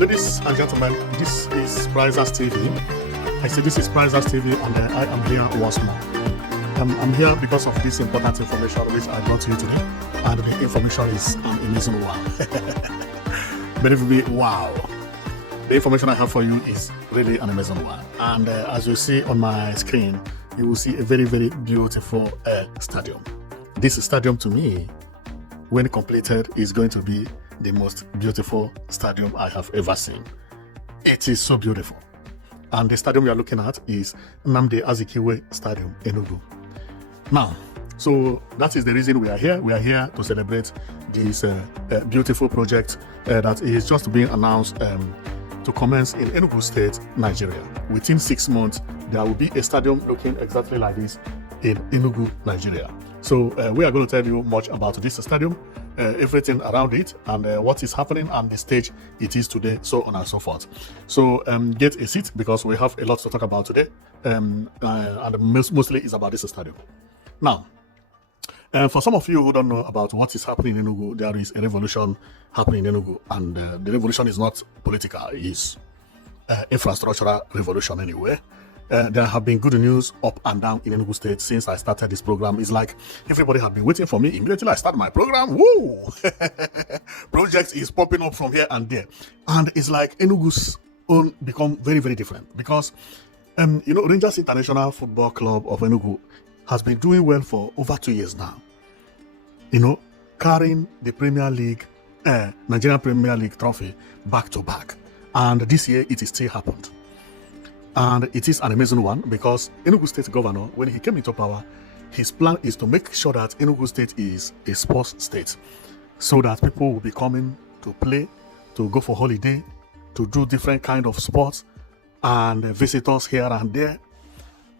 Ladies and gentlemen, this is Prizers TV. I say this is Prizers TV, and I am here once more. I'm here because of this important information which I brought to you today, and the information is an amazing one. Believe me, wow. The information I have for you is really an amazing one. And as you see on my screen, you will see a very, very beautiful stadium. This stadium, to me, when completed, is going to be the most beautiful stadium I have ever seen. It is so beautiful. And the stadium we are looking at is Nnamdi Azikiwe Stadium, Enugu. Now, so that is the reason we are here. We are here to celebrate this beautiful project that is just being announced to commence in Enugu State, Nigeria. Within 6 months, there will be a stadium looking exactly like this in Enugu, Nigeria. So we are going to tell you much about this stadium, everything around it, and what is happening and the stage it is today, so on and so forth. So get a seat, because we have a lot to talk about today, and mostly is about this stadium. Now, for some of you who don't know about what is happening in Enugu, there is a revolution happening in Enugu, and the revolution is not political, it is infrastructural revolution anyway. There have been good news up and down in Enugu State since I started this program. It's like everybody had been waiting for me. Immediately I start my program, woo! Project is popping up from here and there. And it's like Enugu's own become very, very different. Because, Rangers International Football Club of Enugu has been doing well for over 2 years now. Carrying the Premier League, Nigerian Premier League trophy back to back. And this year it is still happened. And it is an amazing one, because Enugu State Governor, when he came into power, his plan is to make sure that Enugu State is a sports state, so that people will be coming to play, to go for holiday, to do different kind of sports, and visitors here and there.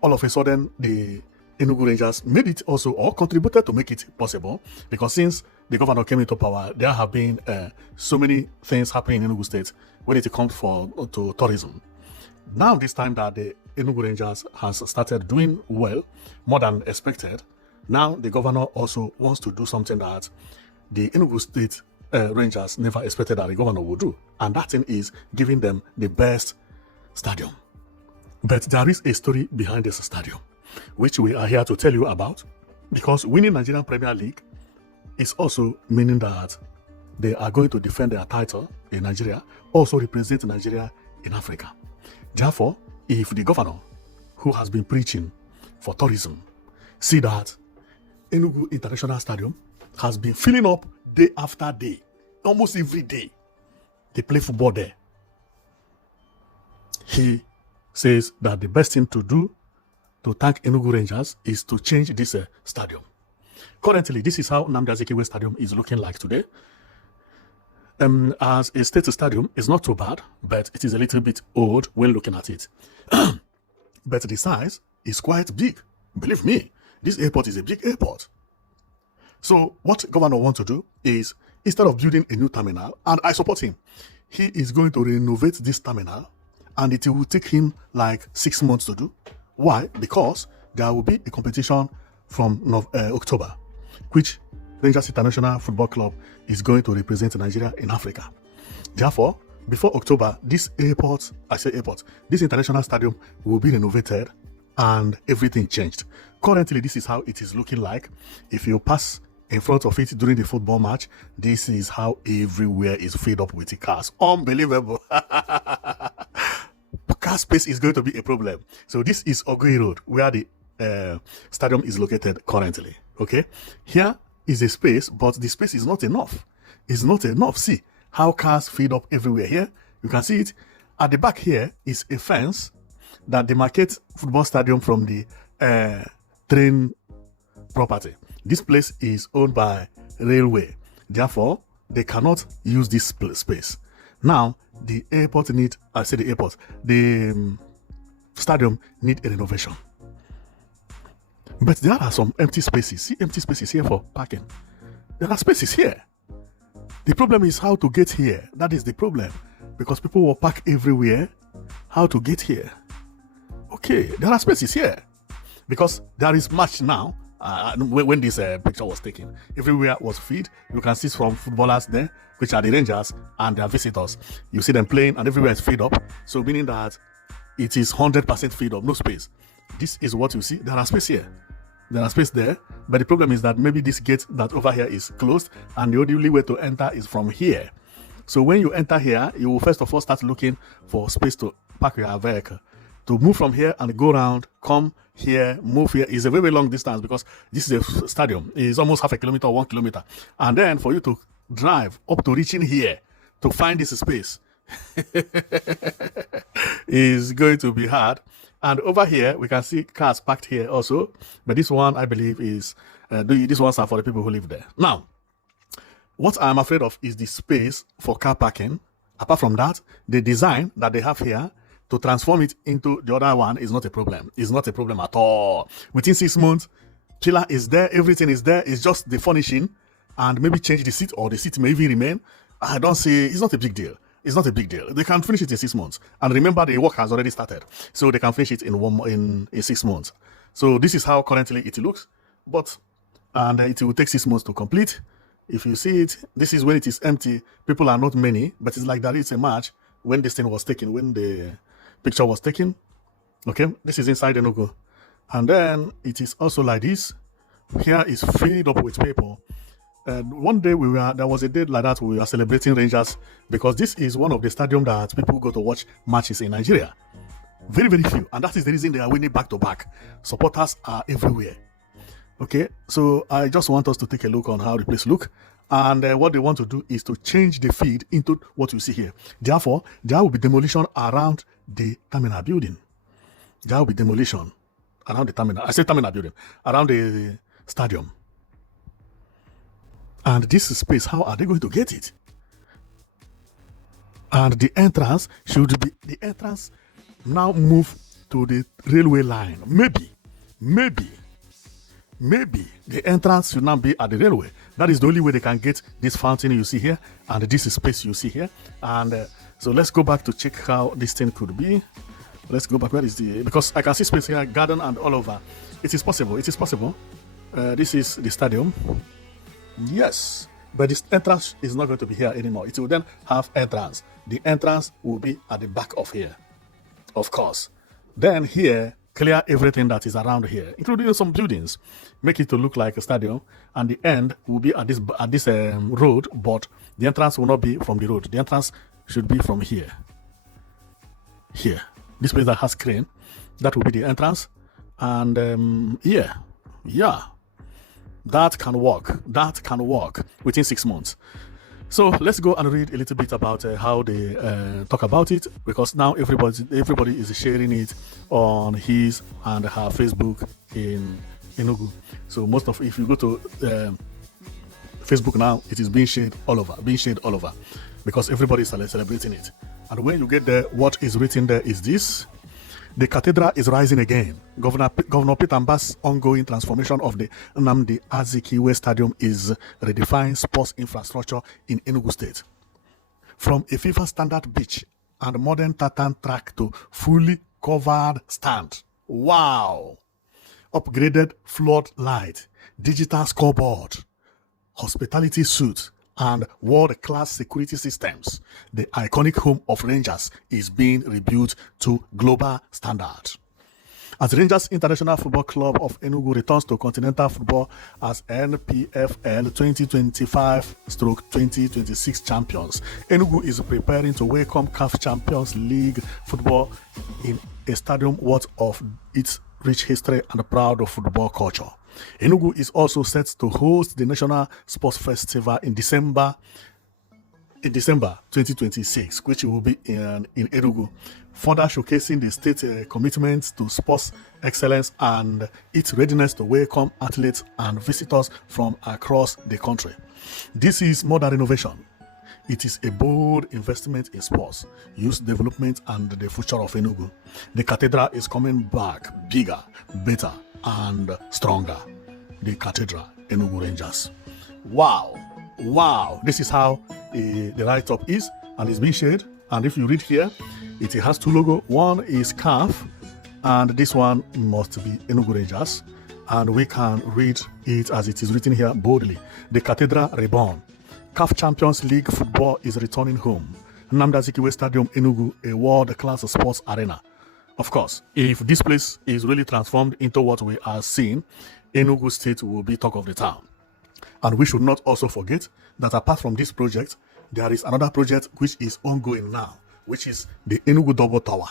All of a sudden, the Enugu Rangers made it also, or contributed to make it possible, because since the governor came into power, there have been so many things happening in Enugu State when it comes to tourism. Now, this time that the Enugu Rangers has started doing well, more than expected, now the governor also wants to do something that the Enugu State Rangers never expected that the governor would do. And that thing is giving them the best stadium. But there is a story behind this stadium, which we are here to tell you about, because winning Nigerian Premier League is also meaning that they are going to defend their title in Nigeria, also represent Nigeria in Africa. Therefore, if the governor, who has been preaching for tourism, see that Enugu International Stadium has been filling up day after day, almost every day, they play football there, he says that the best thing to do to thank Enugu Rangers is to change this stadium. Currently, this is how Nnamdi Azikiwe Stadium is looking like today. As a state stadium, it's not too bad, but it is a little bit old when looking at it. But the size is quite big. Believe me, this airport is a big airport. So what governor wants to do is, instead of building a new terminal, and I support him, he is going to renovate this terminal, and it will take him like 6 months to do. Why? Because there will be a competition from October, which Rangers International Football Club is going to represent Nigeria in Africa. Therefore, before October, this international stadium will be renovated and everything changed. Currently, this is how it is looking like. If you pass in front of it during the football match, this is how everywhere is filled up with cars. Unbelievable. Car space is going to be a problem. So this is Ogui Road, where the stadium is located currently. Okay, here is a space, but the space is not enough. It's not enough. See how cars feed up everywhere here. You can see it. At the back here is a fence that demarcates football stadium from the train property. This place is owned by railway. Therefore, they cannot use this space. Now, the airport the stadium need a renovation. But there are some empty spaces. See empty spaces here for parking. There are spaces here. The problem is how to get here. That is the problem. Because people will park everywhere. How to get here? Okay, there are spaces here. Because there is match now when this picture was taken. Everywhere was filled. You can see some footballers there, which are the Rangers and their visitors. You see them playing, and everywhere is filled up. So meaning that it is 100% filled up, no space. This is what you see. There are space here. There are space there, but the problem is that maybe this gate that over here is closed, and the only way to enter is from here. So when you enter here, you will first of all start looking for space to park your vehicle. To move from here and go around, come here, move here is a very long distance, because this is a stadium. It's almost half a kilometer or 1 kilometer. And then for you to drive up to reaching here to find this space is going to be hard. And over here, we can see cars parked here also. But this one, I believe, is these ones are for the people who live there. Now, what I'm afraid of is the space for car parking. Apart from that, the design that they have here to transform it into the other one is not a problem. It's not a problem at all. Within 6 months, pillar is there, everything is there. It's just the furnishing and maybe change the seat, or the seat may even remain. I don't see, it's not a big deal. It's not a big deal. They can finish it in 6 months. And remember, the work has already started. So they can finish it in 6 months. So this is how currently it looks. And it will take 6 months to complete. If you see it, this is when it is empty. People are not many, but it's like that. It's a match when this thing was taken, when the picture was taken. Okay, this is inside Enugu. And then it is also like this. Here is filled up with people. And one day there was a day like that, we were celebrating Rangers, because this is one of the stadiums that people go to watch matches in Nigeria. Very, very few. And that is the reason they are winning back to back. Supporters are everywhere. Okay, so I just want us to take a look on how the place look. And what they want to do is to change the field into what you see here. Therefore, there will be demolition around the terminal building. There will be demolition around the terminal. I say terminal building, around the stadium. And this space, how are they going to get it? And the entrance should be, the entrance now move to the railway line. Maybe the entrance should now be at the railway. That is the only way they can get this fountain you see here, and this space you see here. And so let's go back to check how this thing could be. Let's go back. Where is the, because I can see space here, garden and all over. It is possible. It is possible. This is the stadium. Yes, but this entrance is not going to be here anymore. It will then have entrance. The entrance will be at the back of here, of course. Then here, clear everything that is around here, including some buildings, make it to look like a stadium. And the end will be at this road, but the entrance will not be from the road. The entrance should be from here. Here, this place that has crane, that will be the entrance. And yeah. That can work within 6 months. So let's go and read a little bit about how they talk about it, because now everybody is sharing it on his and her Facebook in Enugu. So if you go to Facebook now, it is being shared all over, because everybody is celebrating it. And when you get there, what is written there is this: the cathedral is rising again. Governor Peter Mbah's ongoing transformation of the Nnamdi Azikiwe Stadium is redefining sports infrastructure in Enugu State. From a FIFA standard pitch and modern tartan track to fully covered stand. Wow! Upgraded floodlight, digital scoreboard, hospitality suite, and world-class security systems, the iconic home of Rangers is being rebuilt to global standard. As Rangers International Football Club of Enugu returns to continental football as NPFL 2025/2026 champions, Enugu is preparing to welcome CAF Champions League football in a stadium worth of its rich history and proud of football culture. Enugu is also set to host the National Sports Festival in December 2026, which will be in Enugu, further showcasing the state's commitment to sports excellence and its readiness to welcome athletes and visitors from across the country. This is more than renovation. It is a bold investment in sports, youth development, and the future of Enugu. The cathedral is coming back bigger, better, and stronger. The Cathedral, Enugu Rangers. Wow. This is how the write-up is, and it's being shared. And if you read here, it has two logos. One is CAF, and this one must be Enugu Rangers. and we can read it as it is written here boldly. The Cathedral reborn. CAF Champions League football is returning home. Nnamdi Azikiwe Stadium, Enugu, a world-class sports arena. Of course, if this place is really transformed into what we are seeing, Enugu State will be talk of the town. And we should not also forget that apart from this project, there is another project which is ongoing now, which is the Enugu Double Tower.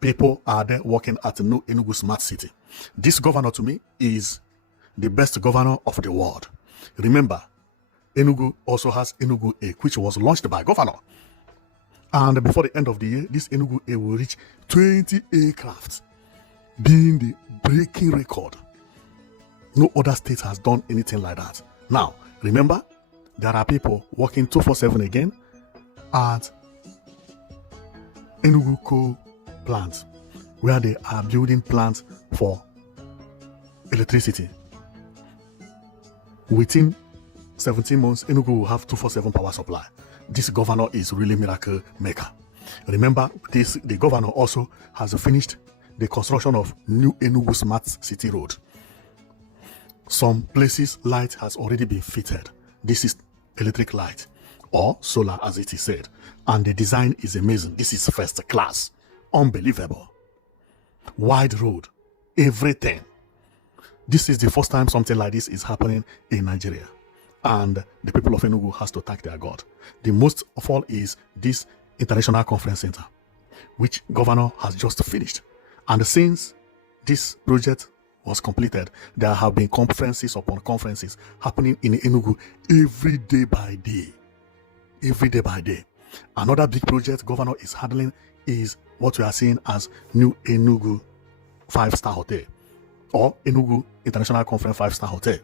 People are there working at New Enugu Smart City. This governor to me is the best governor of the world. Remember, Enugu also has Enugu A, which was launched by governor. And before the end of the year, this Enugu A will reach 20 aircraft, being the breaking record. No other state has done anything like that. Now, remember, there are people working 247 again at Enugu Coal Plant, where they are building plants for electricity. Within 17 months, Enugu will have 247 power supply. This governor is really miracle maker. Remember, the governor also has finished the construction of New Enugu Smart City Road. Some places light has already been fitted. This is electric light or solar as it is said. And the design is amazing. This is first class. Unbelievable. Wide road. Everything. This is the first time something like this is happening in Nigeria. And the people of Enugu has to thank their God. The most of all is this International Conference Center, which governor has just finished. And since this project was completed, there have been conferences upon conferences happening in Enugu every day by day. Every day by day. Another big project governor is handling is what we are seeing as New Enugu 5-star Hotel or Enugu International Conference 5-star Hotel.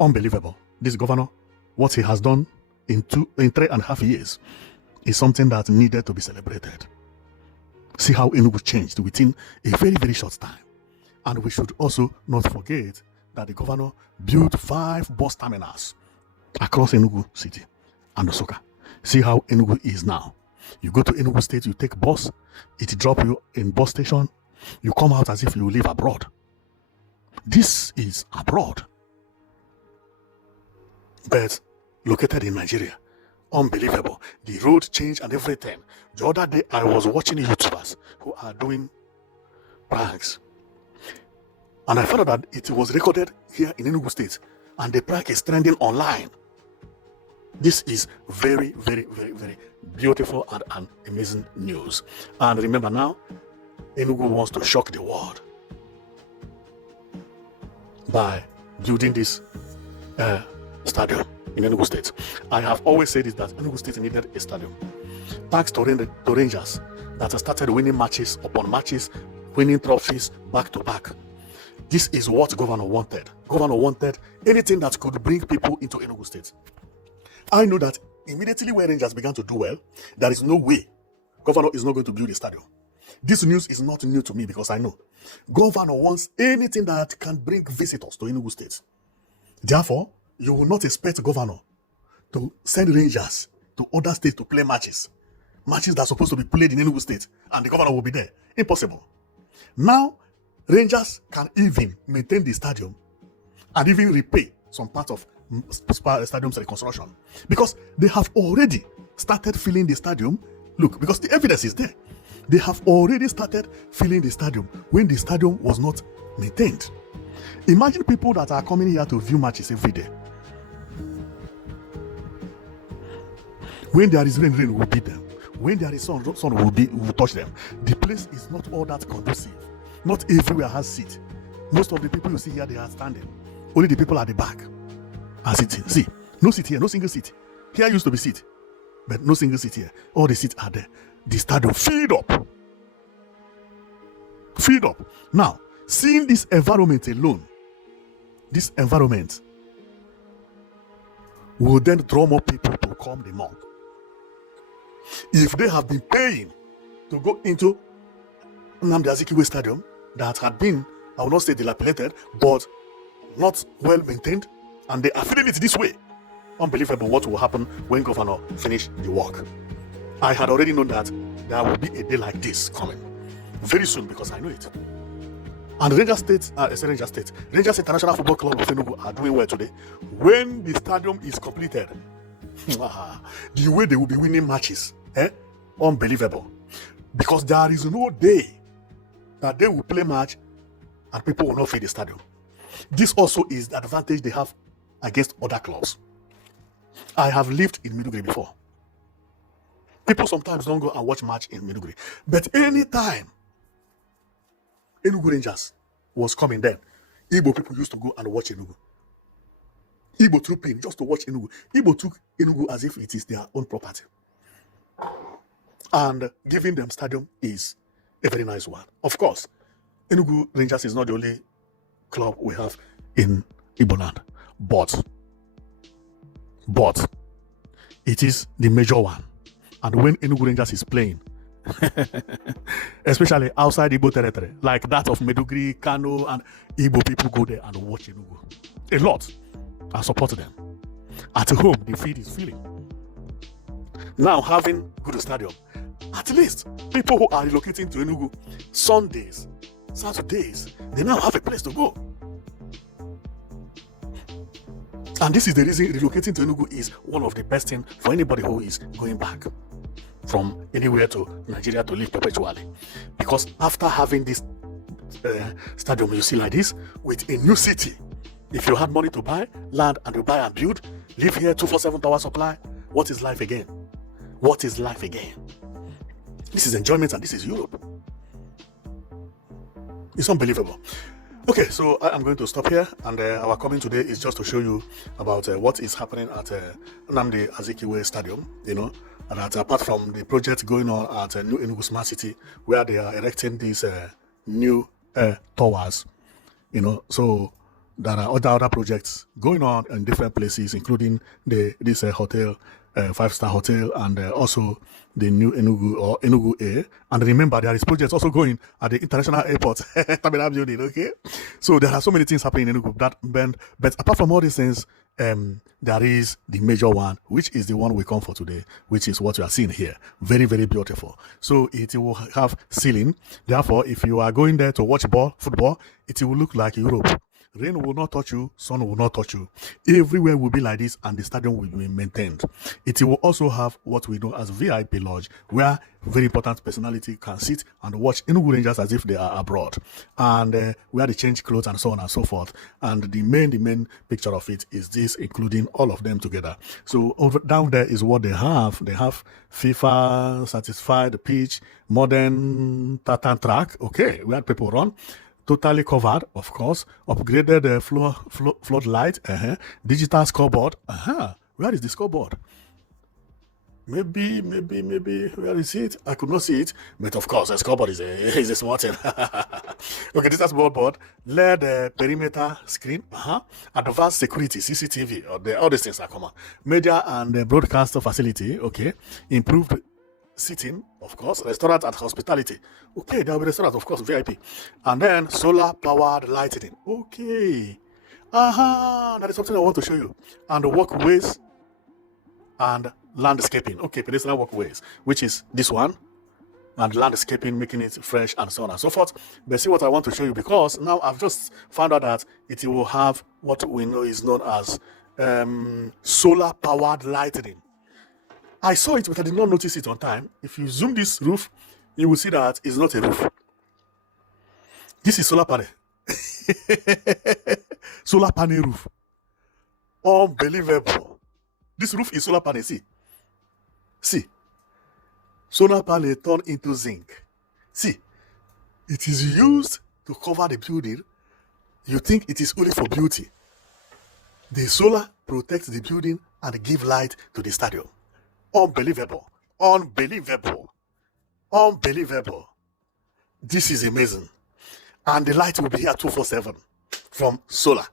Unbelievable. This governor, what he has done in 3.5 years is something that needed to be celebrated. See how Enugu changed within a very, very short time. And we should also not forget that the governor built 5 bus terminals across Enugu City and Osoka. See how Enugu is now. You go to Enugu State, you take bus, it drop you in bus station, you come out as if you live abroad. This is abroad, but located in Nigeria. Unbelievable. The road change and everything. The other day, I was watching YouTubers who are doing pranks. And I found out that it was recorded here in Enugu State. And the prank is trending online. This is very, very, very, very beautiful and amazing news. And remember now, Enugu wants to shock the world by building this stadium in Enugu State. I have always said it that Enugu State needed a stadium. Thanks to Rangers that started winning matches upon matches, winning trophies back to back. This is what governor wanted. Governor wanted anything that could bring people into Enugu State. I know that immediately when Rangers began to do well, there is no way governor is not going to build a stadium. This news is not new to me because I know governor wants anything that can bring visitors to Enugu State. Therefore, you will not expect governor to send Rangers to other states to play matches that are supposed to be played in Enugu State, and the governor will be there. Impossible. Now, Rangers can even maintain the stadium and even repay some part of stadium's reconstruction because they have already started filling the stadium. Look, because the evidence is there. They have already started filling the stadium when the stadium was not maintained. Imagine people that are coming here to view matches every day. When there is rain, rain will beat them. When there is sun, sun will touch them. The place is not all that conducive. Not everywhere has seat. Most of the people you see here, they are standing. Only the people at the back are sitting. See, no seat here, no single seat. Here used to be seat, but no single seat here. All the seats are there. The stadium filled up. Filled up. Now, seeing this environment alone, this environment will then draw more people to come the more. If they have been paying to go into Nnamdi Azikiwe Stadium that had been, I will not say dilapidated, but not well maintained, and they are feeling it this way, unbelievable what will happen when governor finish the work. I had already known that there will be a day like this coming very soon because I know it. And Rangers International Football Club of Enugu are doing well today. When the stadium is completed, the way they will be winning matches, unbelievable. Because there is no day that they will play match and people will not fill the stadium. This also is the advantage they have against other clubs. I have lived in Maiduguri before. People sometimes don't go and watch match in Maiduguri. But anytime Enugu Rangers was coming then, Igbo people used to go and watch Enugu. Igbo threw pain just to watch Enugu. Igbo took Enugu as if it is their own property. And giving them stadium is a very nice one. Of course, Enugu Rangers is not the only club we have in Igbo land. But it is the major one. And when Enugu Rangers is playing, especially outside Igbo territory, like that of Maiduguri, Kano, and Igbo people go there and watch Enugu a lot and support them. At home, the field is filling. Now having good stadium, at least people who are relocating to Enugu Sundays, Saturdays, they now have a place to go. And this is the reason relocating to Enugu is one of the best things for anybody who is going back from anywhere to Nigeria to live perpetually. Because after having this stadium you see like this, with a new city, if you had money to buy land and you buy and build, live here 247 power supply, what is life again? What is life again? This is enjoyment and this is Europe. It's unbelievable. Okay, so I'm going to stop here, and our coming today is just to show you about what is happening at Nnamdi Azikiwe Stadium, and that apart from the project going on at New Enugu Smart City, where they are erecting these new towers, so there are other projects going on in different places, including this hotel, 5-star hotel, and also the new Enugu or Enugu A. And remember, there is projects also going at the international airport, terminal building. Okay, so there are so many things happening in Enugu but apart from all these things, there is the major one, which is the one we come for today, which is what you are seeing here. Very, very beautiful. So it will have ceiling. Therefore, if you are going there to watch football, it will look like Europe. Rain will not touch you, sun will not touch you. Everywhere will be like this, and the stadium will be maintained. It will also have what we know as VIP lodge, where very important personality can sit and watch Enugu Rangers as if they are abroad, and where they change clothes and so on and so forth. And the main picture of it is this, including all of them together. So down there is what they have. They have FIFA certified pitch, modern tartan track. Okay, where people run. Totally covered, of course. Upgraded floodlight. Digital scoreboard. Where is the scoreboard? Maybe. Where is it? I could not see it. But of course, a scoreboard is a smart thing. Okay, this is scoreboard. LED perimeter screen. Advanced security, CCTV. All these things are common. Media and broadcast facility. Okay. Improved sitting, of course, restaurant and hospitality. Okay, there will be restaurant, of course, VIP. And then solar powered lighting. Okay. That is something I want to show you. And the walkways and landscaping. Okay, pedestrian walkways, which is this one. And landscaping, making it fresh and so on and so forth. But see what I want to show you, because now I've just found out that it will have what we know is known as solar powered lighting. I saw it, but I did not notice it on time. If you zoom this roof, you will see that it's not a roof. This is solar panel. Solar panel roof. Unbelievable. This roof is solar panel. See. Solar panel turned into zinc. See. It is used to cover the building. You think it is only for beauty. The solar protects the building and give light to the stadium. Unbelievable. This is amazing. And the light will be here 247 from solar.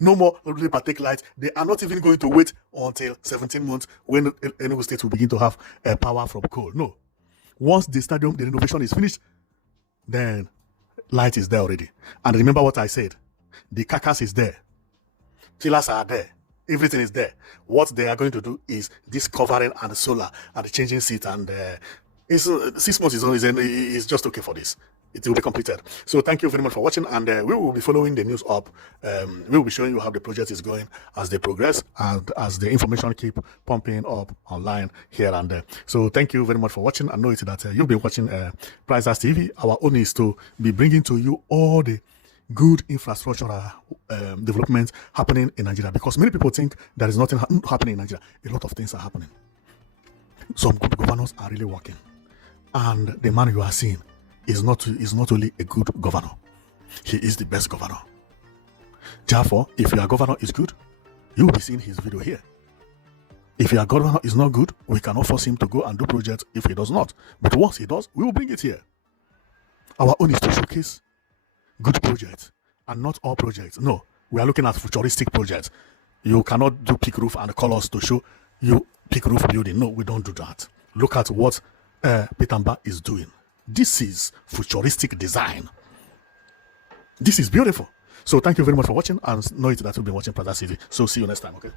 No more take light. They are not even going to wait until 17 months when Enugu State will begin to have power from coal. No. Once the renovation is finished, then light is there already. And remember what I said. The carcass is there. Pillars are there. Everything is there. What they are going to do is this covering and the solar and the changing seat, and 6 months is just okay for this. it will be completed. So thank you very much for watching, and we will be following the news up. We will be showing you how the project is going as they progress and as the information keep pumping up online here and there. So thank you very much for watching. I know it that you'll be watching Prices TV. Our own is to be bringing to you all the good infrastructural development happening in Nigeria, because many people think there is nothing happening in Nigeria. A lot of things are happening. Some good governors are really working, and the man you are seeing is not only a good governor, he is the best governor. Therefore, if your governor is good, you will be seeing his video here. If your governor is not good, we cannot force him to go and do projects if he does not. But once he does, we will bring it here. Our own is to showcase good projects, and not all projects. No, we are looking at futuristic projects. You cannot do peak roof and colors to show you peak roof building. No, we don't do that. Look at what Pitamba is doing. This is futuristic design. This is beautiful. So thank you very much for watching, and know it that you'll be watching Prices TV. So see you next time, okay?